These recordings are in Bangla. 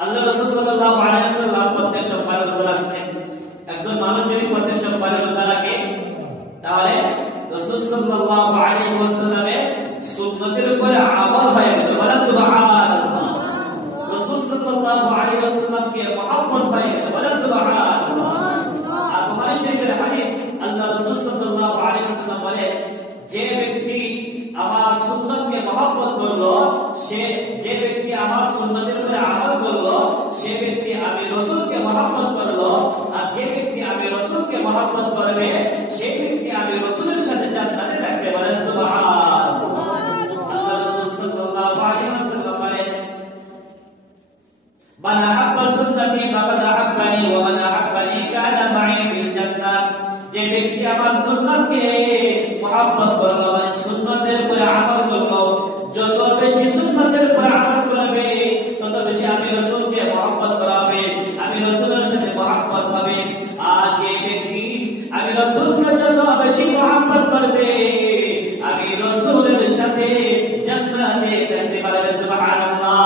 আল্লাহ রাসূল সাল্লাল্লাহু আলাইহি ওয়াসাল্লাম প্রত্যেক সোমবারে রোজা রাখছেন। একজন মানুষ যদি প্রত্যেক সোমবারে রোজা রাখে তাহলে রাসূল সাল্লাল্লাহু আলাইহি ওয়াসাল্লামের সুন্নতের উপরে আমল হয়ে গেল। বলেন সুবহানাল্লাহ। রাসূল সাল্লাল্লাহু আলাইহি ওয়াসাল্লামকে মহব্বত হয়ে গেল। বলেন সুবহানাল্লাহ। আর বুখারী শরীফের হাদিস আল্লাহ রাসূল সাল্লাল্লাহু আলাইহি ওয়াসাল্লাম বলেন, যে ব্যক্তি আমার সুন্নতকে মহব্বত করলো, যে ব্যক্তি আমার সুন্নতের উপরে আমল করলো, সে ব্যক্তি আমি রাসূলকে মহব্বত করলো। আর যে ব্যক্তি আমি রাসূলকে মহব্বত করবে, সেই ব্যক্তি আমি রাসূলের সাথে জান্নাতে থাকবে। বলেন সুবহানাল্লাহ। আল্লাহ রাসূল সাল্লাল্লাহু আলাইহি ওয়াসাল্লাম বলেন, মান আহাব্বা সুন্নতি ফাকাদ আহাব্বানি ওয়া মান আহাব্বানি কানা মা'i ফিল জান্নাহ। যে ব্যক্তি আমার সুন্নতকে মহব্বত করলো, মানে সুন্নতের উপরে আমল করলো, যত বেশি সুন্নতের উপরে আমল করবে তত বেশি আমি রাসূলকে মহব্বত করাবে, আমি রাসূলের সাথে মহব্বত হবে। আর যে ব্যক্তি আমি রাসূলকে যত বেশি মহব্বত করবে, আমি রাসূলের সাথে জান্নাতে যেতে পারবে। সুবহানাল্লাহ।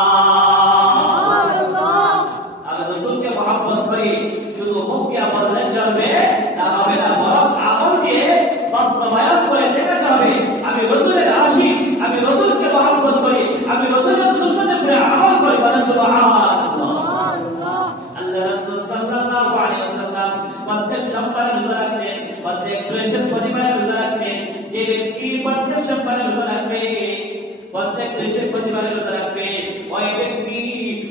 আর রাসূলকে মহব্বত করে শুধু মুখে বললে চলবে তা হবে না, বরং আমল দিয়ে বাস্তবায়ন করে দেখাতে হবে আমি রাসূলের আশিক, আমি রাসূলকে মহব্বত করি, আমি রাসূলের সুন্নতের উপরে আমল করি। বলেন সুবহানাল্লাহ। আল্লাহ রাসূল সাল্লাল্লাহু আলাইহি ওয়াসাল্লাম প্রত্যেক সোমবারে রোজা রাখতেন, প্রত্যেক বৃহস্পতিবারে রোজা রাখতেন। যে ব্যক্তি প্রত্যেক সোমবারে রোজা রাখবে, প্রত্যেক বৃহস্পতিবারে রোজা রাখবে, ওই ব্যক্তি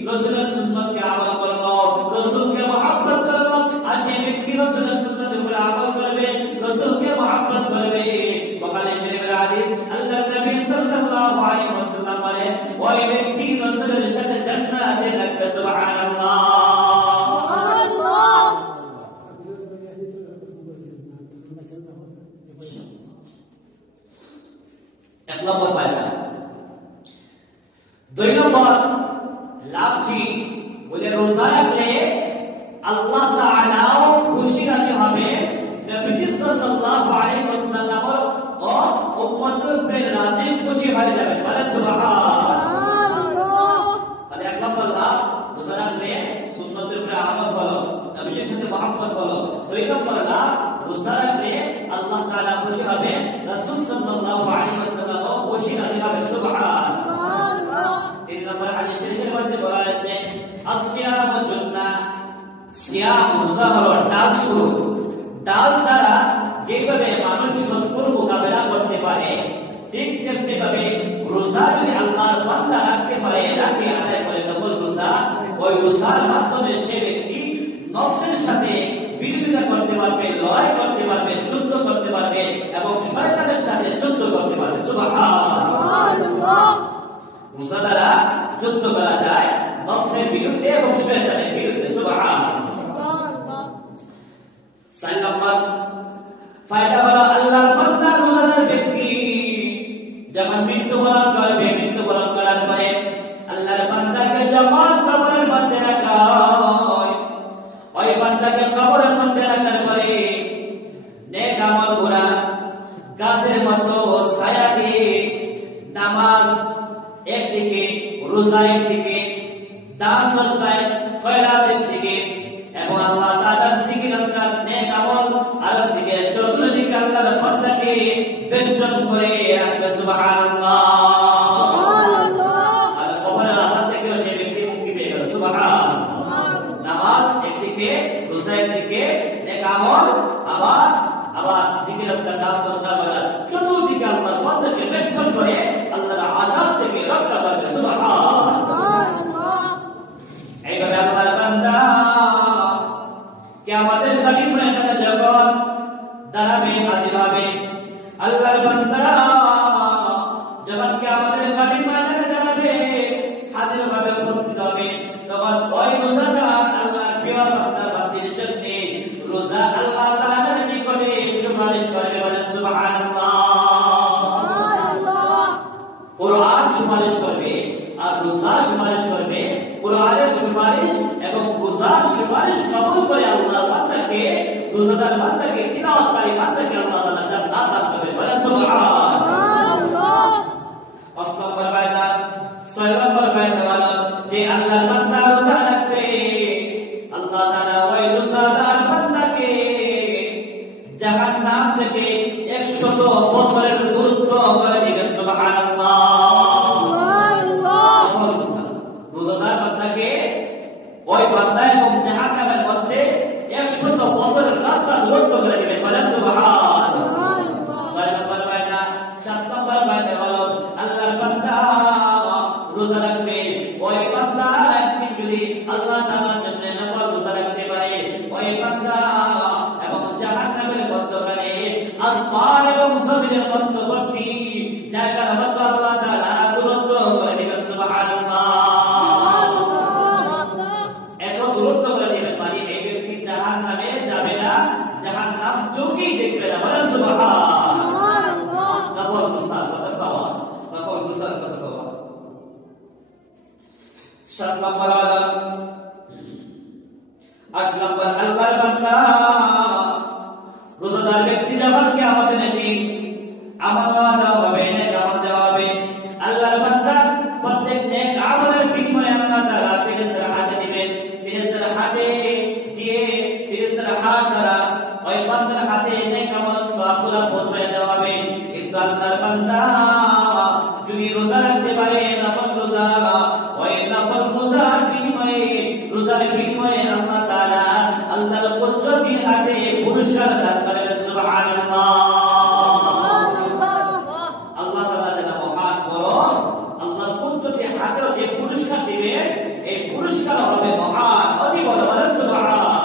রাসূলের সুন্নতকে আমল করলো, রাসূলকে মহব্বত করলো। আর যে ব্যক্তি রাসূলের সুন্নতের উপরে আমল করবে, রাসূলকে মহব্বত করবে, বুখারী শরীফের হাদিস আল্লাহ নবী সাল্লাল্লাহু আলাইহি ওয়াসাল্লাম বলেন, ওই ব্যক্তি রাসূলের সাথে জান্নাতে থাকবে। সুবহানাল্লাহ। সুবহানাল্লাহ। এক নম্বর ফায়দা। দুই নম্বর লাভ কি? বলে রোজা রাখলে আল্লাহ তাআলাও খুশি রাজি হবে, নবী সাল্লাল্লাহু আলাইহি ওয়াসাল্লাম ও উম্মতের উপরে রাজি খুশি হয়ে যাবে। বলেন সুবহানাল্লাহ। তাহলে এক নম্বর লাভ, রোজা রাখলে সুন্নতের উপরে আমল হলো, নবীর সাথে মহব্বত হলো। দুই নম্বর লাভ, রোজা রাখলে আল্লাহ তাআলা খুশি হবে, রাসূল সাল্লাল্লাহু আলাইহি ওয়াসাল্লাম ও খুশি রাজি হবে। সুবহানাল্লাহ। তিন নম্বর হাদিস শরীফের মধ্যে বলা আছে, আসিয়ামু জান্নাহ। সিয়াম রোজা হলো ডাল শুরু। ডাল দ্বারা যেভাবে মানুষ শত্রুর মোকাবেলা করতে পারে, ঠিক তেমনি ভাবে রোজা যদি আল্লাহর বান্দা রাখতে পারে, রাখে আদায় করে নফল রোজা, ওই রোজার মাধ্যমে সে ব্যক্তি নফসের সাথে বিরোধিতা করতে পারবে, লড়াই করতে পারবে, যুদ্ধ করতে পারবে এবং শয়তানের সাথে যুদ্ধ করতে পারবে। সুবহানাল্লাহ। রোজা দ্বারা যুদ্ধ করা যায় নফসের বিরুদ্ধে এবং শয়তানের বিরুদ্ধে। সুবহানাল্লাহ। চার নম্বর ফায়দা হলো, আল্লাহর বান্দা রোজাদার ব্যক্তি যখন মৃত্যুবরণ করবে, মৃত্যুবরণ করার পরে আল্লাহর বান্দাকে যখন কবরের মধ্যে রাখা হয়, ওই বান্দাকে কবরের মধ্যে রাখার পরে নেক আমল গুনাহ গাছের মতো ছায়া দিয়ে, নামাজ একদিকে, রোজা একদিকে, দান সদকায় খয়রাতের দিকে এবং আল্লাহ তাআলার জিকির আসকার নেক আমল আরেকদিকে, চতুর্দিকে আল্লাহর বান্দাকে বেষ্টন করে রাখবে। সুবহানাল্লাহ। সুবহানাল্লাহ। আর কবরের আযাব থেকে সে ব্যক্তি মুক্তি পেয়ে গেল। সুবহানাল্লাহ। নামাজ একদিকে, রোজা একদিকে, নেক আমল আবার জিকির আসকার, দান সদকা করা, চতুর্দিকে আল্লাহর বান্দাকে বেষ্টন করে আল্লাহর আযাব থেকে রক্ষা করবে। সুবহানাল্লাহ। এইভাবে আল্লাহর বান্দা কিয়ামতের কাঠিন ময়দানে যখন দাঁড়াবে, হাজির হবে, আল্লাহর বান্দা যখন কিয়ামতের কাঠিন ময়দানে দাঁড়াবে, হাজির হবে, উপস্থিত হবে, তখন ওই রোজাদার আল্লাহর প্রিয় বান্দা বান্দির জন্য রোজা আল্লাহ তাআলার নিকটে সুপারিশ করবে। বলেন সুবহানাল্লাহ। সুবহানাল্লাহ। কুরআন সুপারিশ করবে আর রোজা সুপারিশ করবে। কুরআনের সুপারিশ এবং রোজার সুপারিশ কবুল করে আল্লাহর বান্দাকে, রোজাদার বান্দাকে, তিলাওয়াতকারী বান্দাকে আল্লাহ তাআলা জান্নাত দান করবে। বলেন সুবহানাল্লাহ। ৫ নম্বর ফায়দা। ৬ নম্বর ফায়দা হলো যে আল্লাহর বান্দা রোজা ওই বান্দা এবং জাহান্নামের মধ্যে 100 বছরের রাস্তা দূরত্ব করে দিবেন। বলেন সুবহানাল্লাহ। 6 নম্বর বান্দা, 7 নম্বর বান্দা হলো আল্লাহর বান্দা রোজা রাখবে। ওই বান্দা একদিন যদি আল্লাহ তাআলার জন্য নফল রোজা রাখতে পারে, ওই বান্দা এবং জাহান্নামের মধ্যখানে আসমান এবং জমিনের মধ্যবর্তী জায়গার মধ্যে আল্লাহ তাআলা দূরত্ব করে দিবেন। সুবহানাল্লাহ। এত দূরত্ব করে দিবেন মানে এই ব্যক্তি জাহান্নামে যাবে না, জাহান্নাম চোখেই দেখবে না। বলেন সুবহানাল্লাহ। নফল রোজা কত পাওয়া, নফল রোজা কত পাওয়া। 7 নম্বর 8 নম্বর আল্লাহর বান্দা রোজাদার ব্যক্তি যখন কিয়ামতের দিন আমল দেওয়া হবে, নেক আমল দেওয়া হবে। আল্লাহর বান্দা প্রত্যেক নেক আমলের বিনিময়ে আল্লাহ তাআলা ফেরেশতার হাতে দিবেন। ফেরেশতার হাতে দিয়ে ফেরেশতার হাত দ্বারা ওই বান্দার হাতে নেক আমল সওয়াবগুলো পৌঁছে দেওয়া হবে। কিন্তু আল্লাহর বান্দা যদি রোজা রাখতে পারে, নফল রোজা, ওই নফল রোজার বিনিময়ে, রোজার বিনিময়ে আল্লাহ তাআলা আল্লাহর কুদরতের হাতে পুরস্কার দান করবেন। সুবহানাল্লাহ। আল্লাহ তাআলা যারা মহান বড়, আল্লাহর কুদরতের হাতে যে পুরস্কার দিবেন, এই পুরস্কার হবে মহান, অতি বড়। বলেন সুবহানাল্লাহ।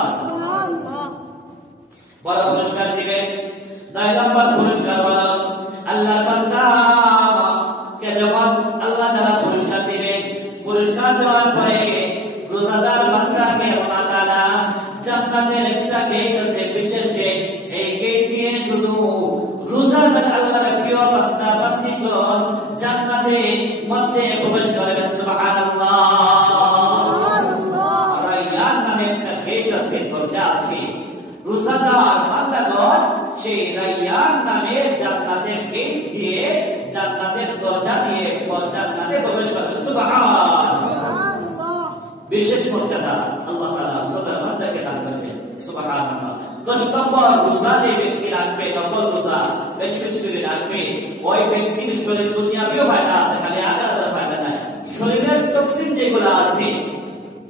বড় পুরস্কার দিবেন। 9 নম্বর পুরস্কার হলো আল্লাহর বান্দা কে যখন আল্লাহ তাআলা পুরস্কার দিবেন, পুরস্কার দেওয়ার পরে রোজাদার বান্দাকে আল্লাহ তাআলা জান্নাতের একটা গেট আছে, বিশেষ গেট। এই গেট দিয়ে শুধু রোজাদার আল্লাহর প্রিয় বান্দা বান্দীগণ জান্নাতের মধ্যে প্রবেশ করবেন। সুবহানাল্লাহ। রায়্যান নামে একটা গেট আছে, দরজা আছে। রোজাদার বান্দাগণ সেই রায়্যান নামের জান্নাতের গেট দিয়ে, জান্নাতের দরজা দিয়ে জান্নাতে প্রবেশ করবেন। সুবহানাল্লাহ। বিশেষ মর্যাদা আল্লাহ তাআলা রোজাদার বান্দাকে দান করবেন। সুবহানাল্লাহ। 10 নম্বর রোজা যে ব্যক্তি রাখবে, নফল রোজা বেশি বেশি করে রাখবে, ওই ব্যক্তির শরীর দুনিয়াতেও ফায়দা আছে, খালি আখিরাতের ফায়দা নাই। শরীরের টক্সিন যেগুলো আছে,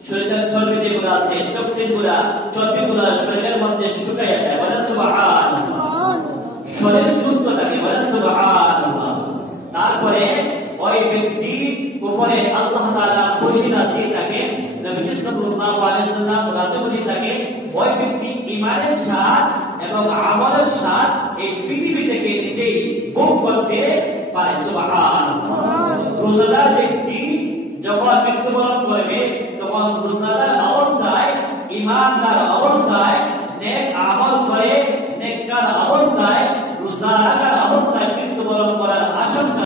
শরীরের চর্বি যেগুলো আছে, টক্সিনগুলো, চর্বিগুলো শরীরের মধ্যে শুকিয়ে যায়। বলেন সুবহানাল্লাহ। শরীর সুস্থ থাকে। বলেন সুবহানাল্লাহ। তারপরে ওই ব্যক্তি উপরে আল্লাহ তাআলা খুশি রাজি থাকে, নবী সাল্লাল্লাহু আলাইহি ওয়াসাল্লাম রাজি খুশি থাকে। ওই ব্যক্তি ঈমানের স্বাদ এবং আমলের স্বাদ এই পৃথিবী থেকে নিজেই ভোগ করতে পারে। সুবহানাল্লাহ। রোজাদার ব্যক্তি যখন মৃত্যুবরণ করবে, তখন রোজাদার অবস্থায়, ঈমানদার অবস্থায়, নেক আমল করে, নেককার অবস্থায় রোজা রাখা